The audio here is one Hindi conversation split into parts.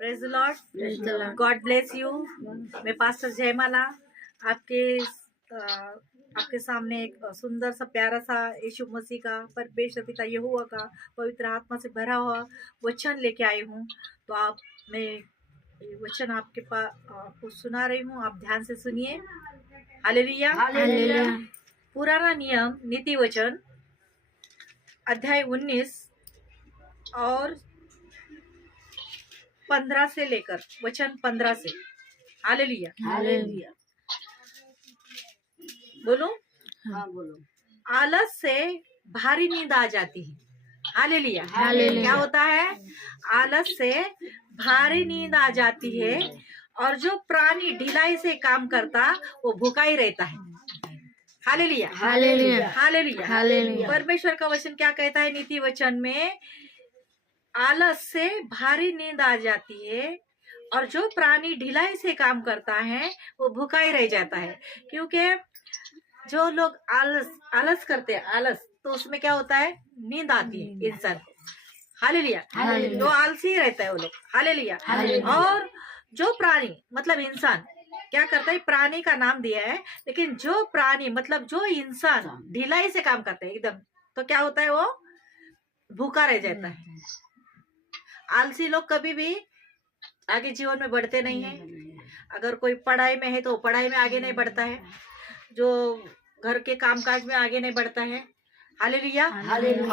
Praise the Lord, God bless you. मैं पास्टर जयमाला आपके सामने एक सुंदर सा प्यारा सा यीशु मसीह का परमेश्वर पिता यहोवा का पवित्र आत्मा से भरा हुआ वचन लेके आई हूँ। तो मैं ये वचन आपको सुना रही हूँ, आप ध्यान से सुनिए। हालेलुया। पुराना नियम नीति वचन अध्याय 19 और 15 से लेकर वचन 15 से। हालेलुया। बोलो। हाँ बोलो। आलस से भारी नींद आ जाती है। हालेलुया। क्या होता है? आलस से भारी नींद आ जाती है और जो प्राणी ढिलाई से काम करता वो भूखा ही रहता है। हालेलुया। हालेलुया। परमेश्वर का वचन क्या कहता है नीति वचन में? आलस से भारी नींद आ जाती है और जो प्राणी ढिलाई से काम करता है वो भूखा ही रह जाता है। क्योंकि जो लोग आलस करते हैं, आलस तो उसमें क्या होता है? नींद आती है इंसान को। हालेलुया। तो आलसी रहता है वो लोग। हालेलुया। और जो प्राणी मतलब इंसान क्या करता है? प्राणी का नाम दिया है, लेकिन जो प्राणी मतलब जो इंसान ढिलाई से काम करता है एकदम, तो क्या होता है? वो भूखा रह जाता है। आलसी लोग कभी भी आगे जीवन में बढ़ते नहीं है। अगर कोई पढ़ाई में है तो पढ़ाई में आगे नहीं बढ़ता है, जो घर के कामकाज में आगे नहीं बढ़ता है। हालेलुया।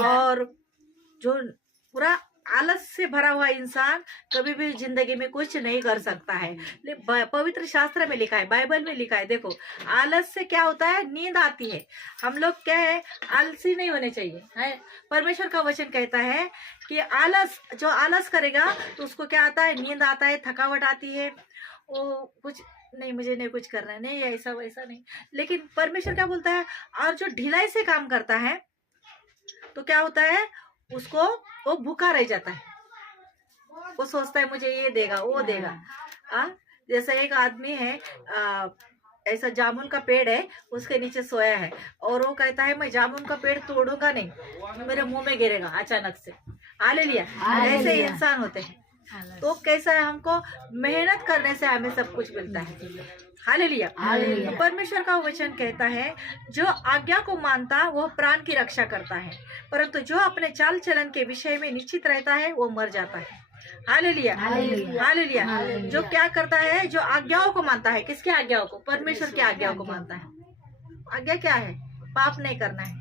और जो पूरा आलस से भरा हुआ इंसान कभी भी जिंदगी में कुछ नहीं कर सकता है। पवित्र शास्त्र में लिखा है, बाइबल में लिखा है। देखो, आलस से क्या होता है? नींद आती है। हम लोग क्या है? आलसी नहीं होने चाहिए है। परमेश्वर का वचन कहता है कि जो आलस करेगा तो उसको क्या आता है? नींद आता है, थकावट आती है, वो कुछ नहीं, मुझे नहीं कुछ करना है, नहीं ऐसा वैसा नहीं। लेकिन परमेश्वर क्या बोलता है? और जो ढिलाई से काम करता है तो क्या होता है? उसको वो भूखा रह जाता है। वो सोचता है मुझे ये देगा वो देगा। जैसे एक आदमी है, ऐसा जामुन का पेड़ है, उसके नीचे सोया है और वो कहता है मैं जामुन का पेड़ तोड़ूंगा नहीं, मेरे मुंह में गिरेगा अचानक से। हालेलुया। ऐसे इंसान होते हैं। तो कैसा है? हमको मेहनत करने से हमें सब कुछ मिलता है। हालेलुया। तो परमेश्वर का वचन कहता है जो आज्ञा को मानता वो प्राण की रक्षा करता है, परंतु जो अपने चाल चलन के विषय में निश्चित रहता है वो मर जाता है। हालेलुया। हालेलुया। जो क्या करता है? जो आज्ञाओं को मानता है। किसकी आज्ञाओं को? परमेश्वर की आज्ञाओं को मानता है। आज्ञा क्या है? पाप नहीं करना है,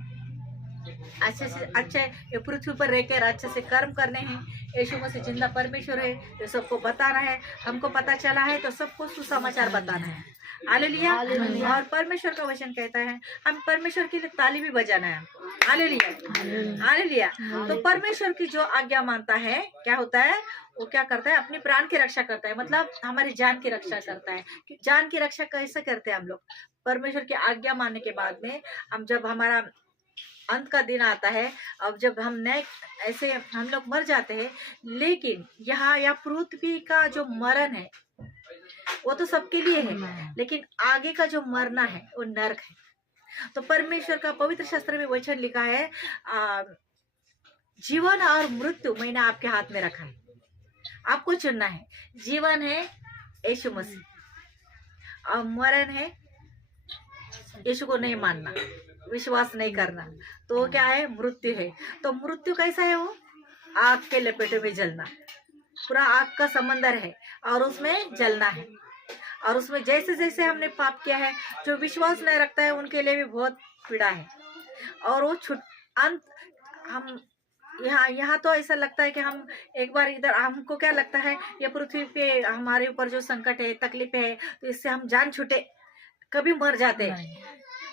अच्छे से अच्छे ये पृथ्वी पर रहकर अच्छे से कर्म करने हैं। यीशु मसीह जिंदा परमेश्वर है, तो सबको बताना है। हमको पता चला है तो सबको सुसमाचार बताना है। हालेलुया। और परमेश्वर का वचन कहता है हम परमेश्वर के लिए ताली भी बजाना है। हालेलुया। हालेलुया। तो परमेश्वर की जो आज्ञा मानता है क्या होता है? वो क्या करता है? अपनी प्राण की रक्षा करता है, मतलब हमारी जान की रक्षा करता है। जान की रक्षा कैसे करते हैं हम लोग? परमेश्वर की आज्ञा मानने के बाद में हम जब हमारा अंत का दिन आता है, अब जब हम नए ऐसे हम लोग मर जाते हैं, लेकिन यहाँ पृथ्वी का जो मरण है वो तो सबके लिए है, लेकिन आगे का जो मरना है वो नरक है। तो परमेश्वर का पवित्र शास्त्र में वचन लिखा है जीवन और मृत्यु मैंने आपके हाथ में रखा है, आपको चुनना है। जीवन है यीशु मसीह और मरण है यीशु को नहीं मानना, विश्वास नहीं करना, तो वो क्या है? मृत्यु है। तो मृत्यु कैसा है? वो आग के लपेटे में जलना, पूरा आग का समंदर है और उसमें जलना है। और उसमें जैसे जैसे हमने पाप किया है, जो विश्वास नहीं रखता है उनके लिए भी बहुत पीड़ा है। और वो अंत हम यहाँ तो ऐसा लगता है कि हम एक बार इधर, हमको क्या लगता है ये पृथ्वी पे हमारे ऊपर जो संकट है, तकलीफ है, तो इससे हम जान छूटे, कभी मर जाते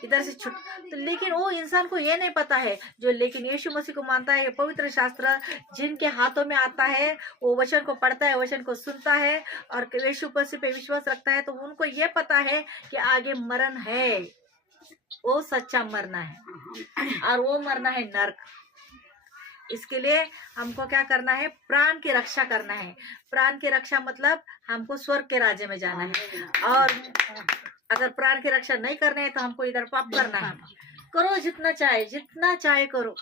इधर से छुट। तो लेकिन वो इंसान को ये नहीं पता है जो लेकिन यीशु मसीह को मानता है, पवित्र शास्त्र जिनके हाथों में आता है वो वचन को पढ़ता है, वचन को सुनता है और यीशु मसीह पे विश्वास रखता है, तो उनको ये पता है कि आगे मरण है, वो सच्चा मरना है और वो मरना है नरक। इसके लिए हमको क्या करना है? प्राण की रक्षा करना है। प्राण की रक्षा मतलब हमको स्वर्ग के राज्य में जाना है। और अगर प्राण की रक्षा नहीं करने है तो हमको इधर पाप करना है। करो जितना चाहे करो।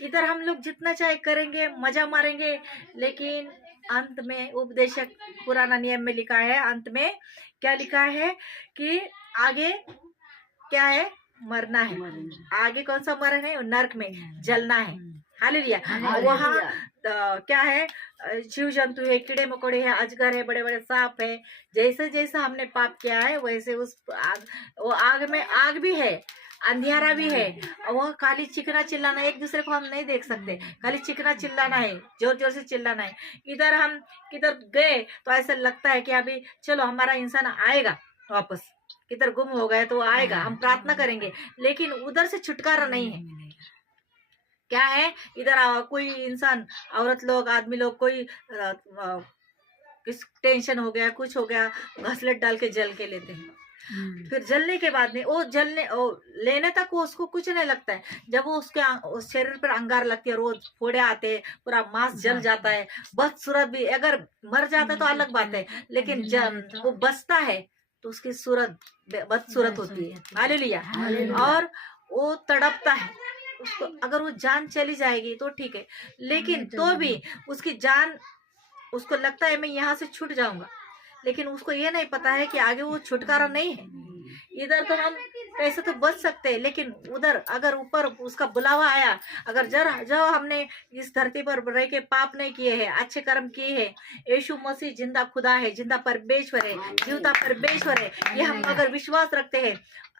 इधर हम लोग जितना चाहे करेंगे, मजा मारेंगे, लेकिन अंत में उपदेशक पुराना नियम में लिखा है, अंत में क्या लिखा है कि आगे क्या है, मरना है। आगे कौन सा मरण है, नरक में जलना है। हालेलुया। वहाँ क्या है, जीव जंतु है, कीड़े मकोड़े है, अजगर है, बड़े बड़े सांप है। जैसे जैसे हमने पाप किया है वैसे उस वो आग में आग भी है, अंधियारा भी है, और वह खाली चिकना चिल्लाना, एक दूसरे को हम नहीं देख सकते, खाली चिकना चिल्लाना है, जोर जोर से चिल्लाना है। इधर हम किधर गए तो ऐसा लगता है कि अभी चलो हमारा इंसान आएगा वापस, किधर गुम हो गए तो आएगा, हम प्रार्थना करेंगे, लेकिन उधर से छुटकारा नहीं है। क्या है, इधर कोई इंसान, औरत लोग, आदमी लोग, कोई किस टेंशन हो गया, कुछ हो गया, घसलेट डाल के जल के लेते हैं। फिर जलने के बाद में वो लेने तक वो उसको कुछ नहीं लगता है। जब वो उसके उस शरीर पर अंगार लगती है, रोज फोड़े आते हैं, पूरा मांस जल जाता है, बदसूरत भी, अगर मर जाता तो अलग बात है, लेकिन जब वो बचता है तो उसकी सूरत बदसूरत होती है। हालेलुया। और वो तड़पता है, उसको अगर वो जान चली जाएगी तो ठीक है, लेकिन तो भी उसकी जान, उसको लगता है मैं यहाँ से छूट जाऊंगा, लेकिन उसको ये नहीं पता है कि आगे वो छुटकारा नहीं है। इधर तो हम कैसे तो बच सकते हैं, लेकिन उधर अगर ऊपर उसका बुलावा आया, अगर जो हमने इस धरती पर रह के पाप नहीं किए हैं, अच्छे कर्म किए हैं, यीशु मसीह जिंदा खुदा है, जिंदा परमेश्वर है, जीवता परमेश्वर है, ये हम अगर विश्वास रखते हैं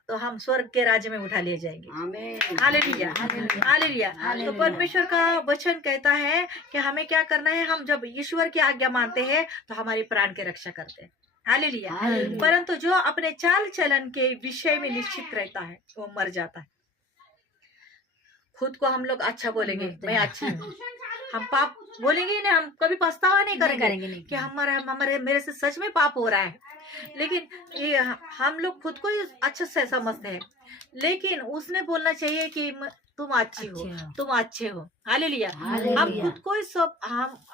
तो हम स्वर्ग के राज्य में उठा लिए जाएंगे। Hallelujah, hallelujah. तो परमेश्वर का वचन कहता है कि हमें क्या करना है, हम जब ईश्वर की आज्ञा मानते हैं तो हमारी प्राण की रक्षा करते हैं। हालेलुया। परंतु जो अपने चाल चलन के विषय में निश्चित रहता है वो मर जाता है। खुद को हम लोग अच्छा बोलेंगे, मैं अच्छी हूँ, हम पाप बोलेंगे नहीं, हम कभी पछतावा नहीं करेंगे कि हमारे मेरे से सच में पाप हो रहा है, लेकिन ये हम लोग खुद को ही अच्छे से समझते हैं, लेकिन उसने बोलना चाहिए कि तुम अच्छी हो, तुम अच्छे हो। हालेलुया। हम खुद को ही सब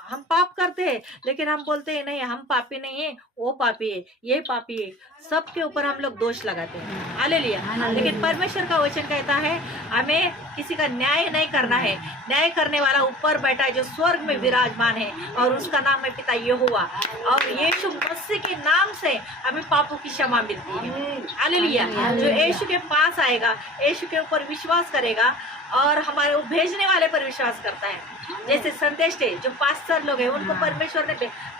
हम पाप करते हैं, लेकिन हम बोलते हैं नहीं हम पापी नहीं है, वो पापी है, ये पापी है, सबके ऊपर हम लोग दोष लगाते हैं। हालेलुया। लेकिन परमेश्वर का वचन कहता है हमें किसी का न्याय नहीं करना है, न्याय करने वाला ऊपर बैठा है जो स्वर्ग में विराजमान है, और उसका नाम है पिता यहोवा, और यीशु मसीह के नाम से हमें पापों की क्षमा मिलती है। हालेलुया। जो यीशु के पास आएगा, यीशु के ऊपर विश्वास करेगा और हमारे वो भेजने वाले पर विश्वास करता है, जैसे संदेश है जो पास्टर लोग हैं उनको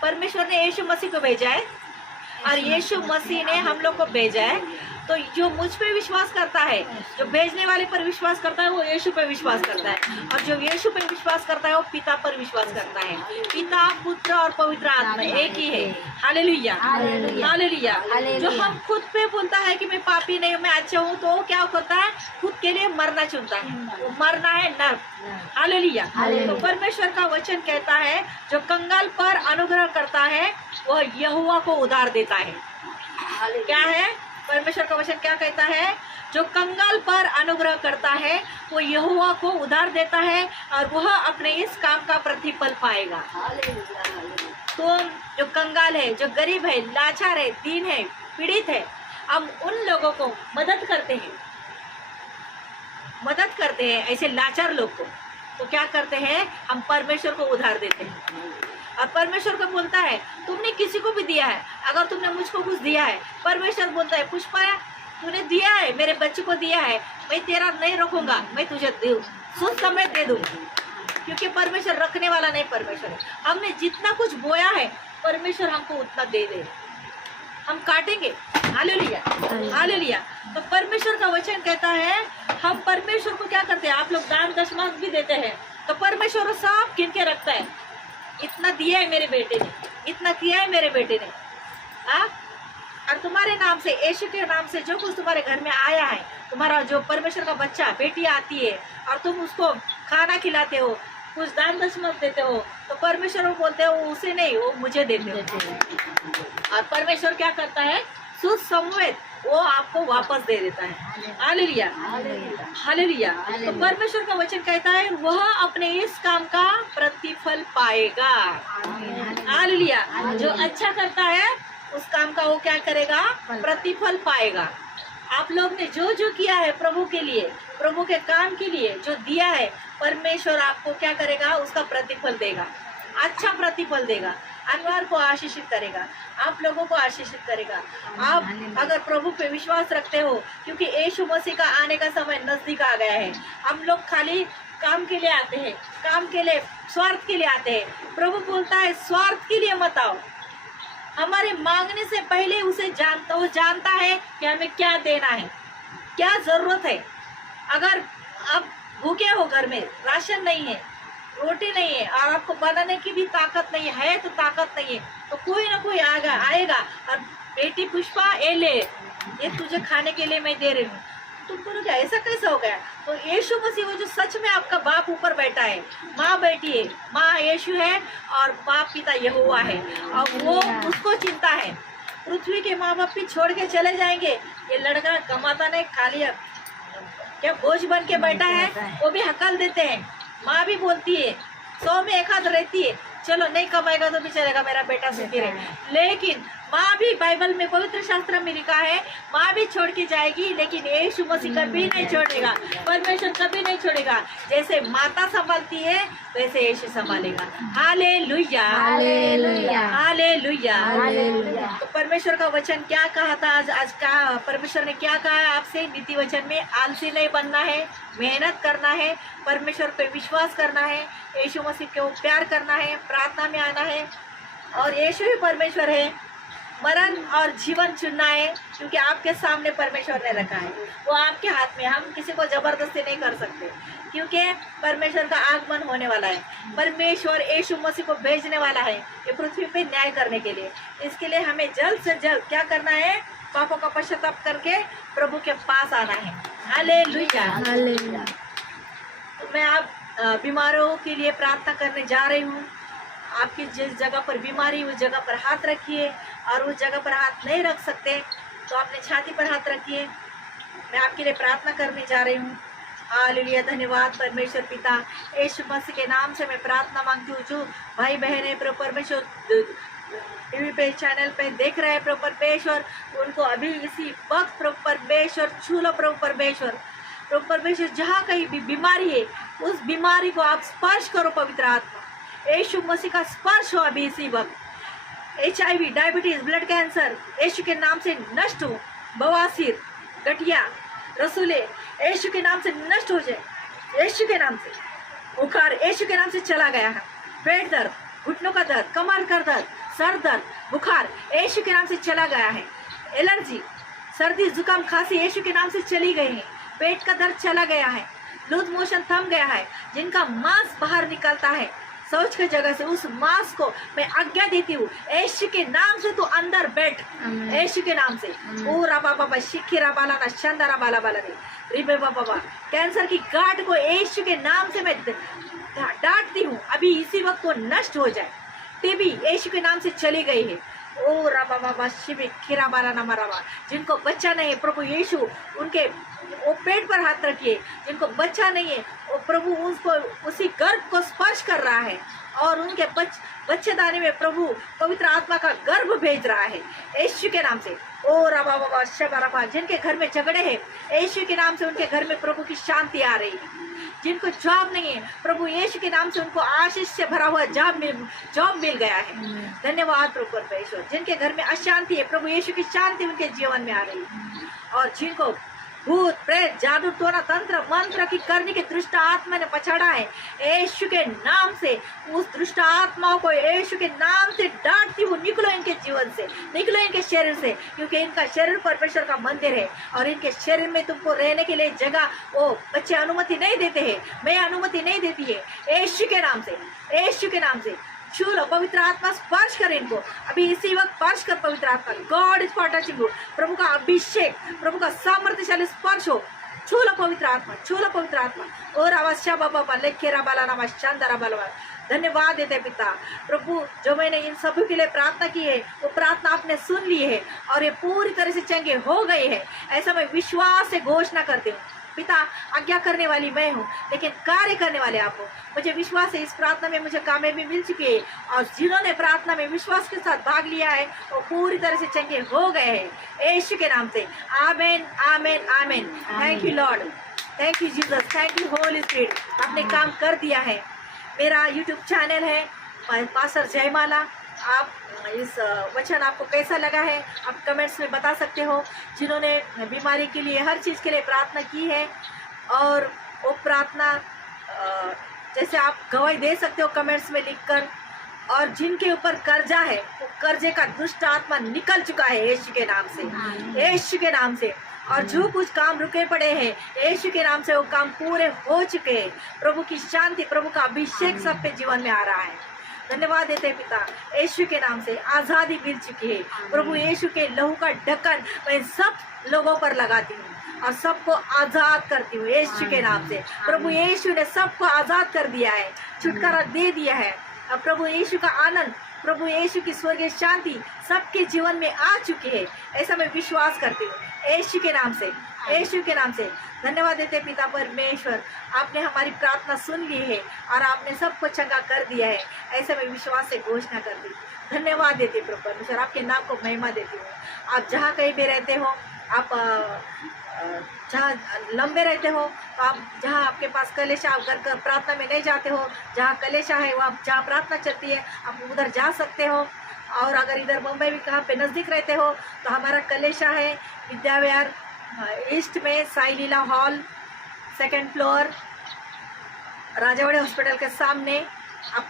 परमेश्वर ने यीशु मसीह को भेजा है, और यीशु मसीह ने हम लोग को भेजा है। तो जो मुझ पे विश्वास करता है, जो भेजने वाले पर विश्वास करता है, वो यीशु पे विश्वास करता है, और जो यीशु पे विश्वास करता है वो पिता पर विश्वास करता है। पिता, पुत्र और पवित्र आत्मा एक ही है। Hallelujah, hallelujah. जो हम खुद पे बोलता है कि मैं पापी नहीं हूँ, मैं अच्छा हूँ, तो वो क्या करता है, खुद के लिए मरना चुनता है, मरना है नर्क। हालेलुया। तो परमेश्वर का वचन कहता है जो कंगाल पर अनुग्रह करता है वह यहोवा को उधार देता है। क्या है परमेश्वर का वचन, क्या कहता है, जो कंगाल पर अनुग्रह करता है वो यहोवा को उधार देता है, और वह अपने इस काम का प्रतिफल पाएगा। तो जो कंगाल है, जो गरीब है, लाचार है, दीन है, पीड़ित है, हम उन लोगों को मदद करते हैं ऐसे लाचार लोग को, तो क्या करते हैं, हम परमेश्वर को उधार देते हैं। और परमेश्वर को बोलता है तुमने किसी को भी दिया है, अगर तुमने मुझको कुछ दिया है, परमेश्वर बोलता है पुष्पा तूने दिया है, मेरे बच्चे को दिया है, मैं तेरा नहीं रखूंगा, मैं तुझे सोच समय दे दूंगा, क्योंकि परमेश्वर रखने वाला नहीं, परमेश्वर है। हमने जितना कुछ बोया है परमेश्वर हमको उतना दे दे, हम काटेंगे। Hallelujah, hallelujah. तो परमेश्वर का वचन कहता है हम परमेश्वर को क्या करते हैं, आप लोग दान दशमांश भी देते हैं, तो परमेश्वर सब गिन के रखता है, इतना दिया है मेरे बेटे ने, इतना किया है मेरे बेटे ने। और तुम्हारे नाम से, यीशु के नाम से जो कुछ तुम्हारे घर में आया है, तुम्हारा जो परमेश्वर का बच्चा बेटी आती है और तुम उसको खाना खिलाते हो, कुछ दान दशमांश देते हो, तो परमेश्वर बोलते हो उसे नहीं, वो मुझे देते हो। और परमेश्वर क्या करता है, सुसंवेद वो आपको वापस दे देता है। Hallelujah, hallelujah. तो परमेश्वर का वचन कहता है वह अपने इस काम का प्रतिफल पाएगा। हालेलुया। जो अच्छा करता है उस काम का वो क्या करेगा, प्रतिफल पाएगा। आप लोग ने जो जो किया है प्रभु के लिए, प्रभु के काम के लिए जो दिया है, परमेश्वर आपको क्या करेगा, उसका प्रतिफल देगा, अच्छा प्रतिफल देगा, अनवर को आशीषित करेगा, आप लोगों को आशीषित करेगा। आप अगर प्रभु पे विश्वास रखते हो, क्योंकि यीशु मसीह का आने का समय नजदीक आ गया है। हम लोग खाली काम के लिए आते हैं, काम के लिए, स्वार्थ के लिए आते हैं। प्रभु बोलता है स्वार्थ के लिए मत आओ, हमारे मांगने से पहले उसे जानता, वो जानता है कि हमें क्या देना है, क्या जरूरत है। अगर आप भूखे हो, घर में राशन नहीं है, रोटी नहीं है, और आपको बनाने की भी ताकत नहीं है तो ताकत नहीं है, तो कोई ना कोई आएगा और बेटी पुष्पा ये ले, ये तुझे खाने के लिए मैं दे रही हूँ। तुम बोलोगे ऐसा कैसा हो गया? तो यीशु मसीह वो जो सच में आपका बाप ऊपर बैठा है, माँ बैठी है, माँ यीशु है और बाप पिता यहोवा है, और वो उसको चिंता है। पृथ्वी के माँ बाप भी छोड़ के चले जाएंगे, ये लड़का कमाता नहीं, खाली क्या बोझ बन के बैठा है, वो भी हकल देते हैं। माँ भी बोलती है, 100 में एक हाथ रहती है, चलो नहीं कमाएगा तो भी चलेगा, मेरा बेटा सुखी रहे। लेकिन माँ भी, बाइबल में पवित्र शास्त्र में लिखा है, माँ भी छोड़ के जाएगी, लेकिन यीशु मसीह कभी नहीं छोड़ेगा, परमेश्वर कभी नहीं छोड़ेगा। जैसे माता संभालती है वैसे यीशु संभालेगा। Hallelujah, hallelujah, hallelujah. तो परमेश्वर का वचन क्या कहा था आज का परमेश्वर ने क्या कहा है आपसे नीति वचन में? आलसी नहीं बनना है, मेहनत करना है, परमेश्वर पे विश्वास करना है, यीशु मसीह को प्यार करना है, प्रार्थना में आना है, और यीशु ही परमेश्वर है। मरण और जीवन चुनना है, क्योंकि आपके सामने परमेश्वर ने रखा है, वो आपके हाथ में। हम किसी को जबरदस्ती नहीं कर सकते, क्योंकि परमेश्वर का आगमन होने वाला है। परमेश्वर यीशु मसीह को भेजने वाला है ये पृथ्वी पे न्याय करने के लिए। इसके लिए हमें जल्द से जल्द क्या करना है? पापों का पश्चाताप करके प्रभु के पास आना है। Hallelujah, hallelujah. तो मैं आप बीमारों के लिए प्रार्थना करने जा रही हूँ। आपकी जिस जगह पर बीमारी, उस जगह पर हाथ रखिए, और उस जगह पर हाथ नहीं रख सकते तो अपने छाती पर हाथ रखिए। मैं आपके लिए प्रार्थना करने जा रही हूँ। हालेलुया, धन्यवाद परमेश्वर पिता, यीशु मसीह के नाम से मैं प्रार्थना मांगती हूँ। जो भाई बहन है प्रभु परमेश्वर टीवी पे, चैनल पे देख रहे हैं प्रभु परमेश्वर, उनको अभी इसी वक्त प्रभु परमेश्वर छू लो। प्रभु परमेश्वर जहाँ कहीं भी बीमारी है, उस बीमारी को आप स्पर्श करो पवित्र आत्मा। यीशु मसीह का स्पर्श हो अभी इसी वक्त। HIV, डायबिटीज, ब्लड कैंसर यीशु के नाम से नष्ट हो। बवासीर, गठिया, रसूले यीशु के नाम से नष्ट हो जाए, यीशु के नाम से। बुखार यीशु के नाम से चला गया है। पेट दर्द, घुटनों का दर्द, कमर का दर्द, सर दर्द, बुखार यीशु के नाम से चला गया है। एलर्जी, सर्दी, जुकाम, खांसी यीशु के नाम से चली गई है। पेट का दर्द चला गया है। लूज मोशन थम गया है। जिनका मांस बाहर निकलता है शौच की जगह से, उस मांस को मैं आज्ञा देती हूँ यीशु के नाम से, तू अंदर बैठ यीशु के नाम से। ओ राबा बाबा शिखिरा बाला ना शंदरा बाला बाला रे रिबे बाबा। कैंसर की गांठ को यीशु के नाम से मैं डांटती हूँ, अभी इसी वक्त वो नष्ट हो जाए। टीबी यीशु के नाम से चली गई है। ओ राबा बाबा शिबे खीरा बाला ना मराबा। जिनको बच्चा नहीं है प्रभु यीशु उनके वो पेट पर हाथ रखिए। जिनको बच्चा नहीं है वो प्रभु उसको उसी गर्भ को स्पर्श कर रहा है, और उनके बच्चेदानी में प्रभु पवित्र आत्मा का गर्भ भेज रहा है यीशु के नाम से। ओ राबा बाबा शबा रबा। जिनके घर में झगड़े हैं यीशु के नाम से उनके घर में प्रभु की शांति आ रही है। जिनको जॉब नहीं है प्रभु यीशु के नाम से उनको आशीष से भरा हुआ जॉब मिल गया है। धन्यवाद प्रभु परमेश्वर। जिनके घर में अशांति है प्रभु यीशु की शांति उनके जीवन में आ रही है। और जिनको भूत प्रेत जादू टोना तंत्र मंत्र की करने की दुष्ट आत्मा ने पछाड़ा है यीशु के नाम से, उस दुष्ट आत्माओं को यीशु के नाम से डांटती हूँ, निकलो इनके जीवन से, निकलो इनके शरीर से, क्योंकि इनका शरीर परमेश्वर का मंदिर है, और इनके शरीर में तुमको रहने के लिए जगह वो बच्चे अनुमति नहीं देते हैं। मैं अनुमति नहीं देती है यीशु के नाम से, यीशु के नाम से। छू लो पवित्र आत्मा, स्पर्श कर इनको अभी इसी वक्त, स्पर्श कर पवित्र आत्मा। God is for touching you. प्रभु का अभिषेक, प्रभु का सामर्थ्यशाली स्पर्श हो। छू लो पवित्र आत्मा, छू लो पवित्र आत्मा। और अवश्य बाबा लेखेरा बाला नामा शानदारा बाला। धन्यवाद देते पिता प्रभु, जो मैंने इन सभी के लिए प्रार्थना की है वो प्रार्थना आपने सुन ली है और ये पूरी तरह से चंगे हो गए हैं, ऐसा मैं विश्वास से घोषणा करती हूँ। पिता, आज्ञा करने वाली मैं हूँ, लेकिन कार्य करने वाले आप हो। मुझे विश्वास है इस प्रार्थना में मुझे कामयाबी मिल चुकी है, और जिन्होंने प्रार्थना में विश्वास के साथ भाग लिया है वो पूरी तरह से चंगे हो गए हैं यीशु के नाम से। Amen, amen, amen. Thank you Lord, thank you Jesus, thank you Holy Spirit. आपने काम कर दिया है। मेरा यूट्यूब चैनल है पास्टर जयमाला। आप इस वचन आपको कैसा लगा है आप कमेंट्स में बता सकते हो। जिन्होंने बीमारी के लिए, हर चीज़ के लिए प्रार्थना की है, और वो प्रार्थना जैसे आप गवाही दे सकते हो कमेंट्स में लिखकर। और जिनके ऊपर कर्जा है वो कर्जे का दुष्ट आत्मा निकल चुका है यीशु के नाम से, यीशु के नाम से। और जो कुछ काम रुके पड़े हैं यीशु के नाम से वो काम पूरे हो चुके हैं। प्रभु की शांति, प्रभु का अभिषेक सब पे जीवन में आ रहा है। धन्यवाद देते पिता, यीशु के नाम से आज़ादी मिल चुकी है। प्रभु यीशु के लहू का ढक्कन मैं सब लोगों पर लगाती हूँ और सबको आज़ाद करती हूँ यीशु के नाम से। प्रभु यीशु ने सबको आज़ाद कर दिया है, छुटकारा दे दिया है। अब प्रभु यीशु का आनंद, प्रभु यीशु की स्वर्गीय शांति सबके जीवन में आ चुकी है, ऐसा मैं विश्वास करती हूँ यीशु के नाम से, यीशु के नाम से। धन्यवाद देते पिता परमेश्वर, आपने हमारी प्रार्थना सुन ली है और आपने सबको चंगा कर दिया है, ऐसा मैं विश्वास से घोषणा करती हूँ। धन्यवाद देते प्रभु परमेश्वर, आपके नाम को महिमा देती हूँ। आप जहाँ कहीं भी रहते हो, आप जहाँ लंबे रहते हो, तो आप जहाँ आपके पास कलेशा, आप घर प्रार्थना में नहीं जाते हो, जहाँ कलेशा है वो आप जहाँ प्रार्थना चलती है आप उधर जा सकते हो। और अगर इधर मुंबई में कहाँ पे नज़दीक रहते हो तो हमारा कलेशा है विद्याविहार ईस्ट में, Sai Leela hall, 2nd floor, Rajawadi hospital के सामने। आप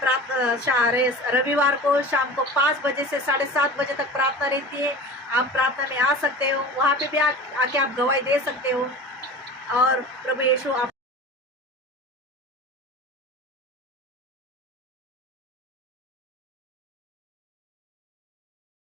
रविवार को शाम को 5 बजे से 7:30 बजे तक प्रार्थना रहती है। आप प्रार्थना में आ सकते हो, वहाँ पे भी आके आप गवाही दे सकते हो। और प्रभु यीशु आप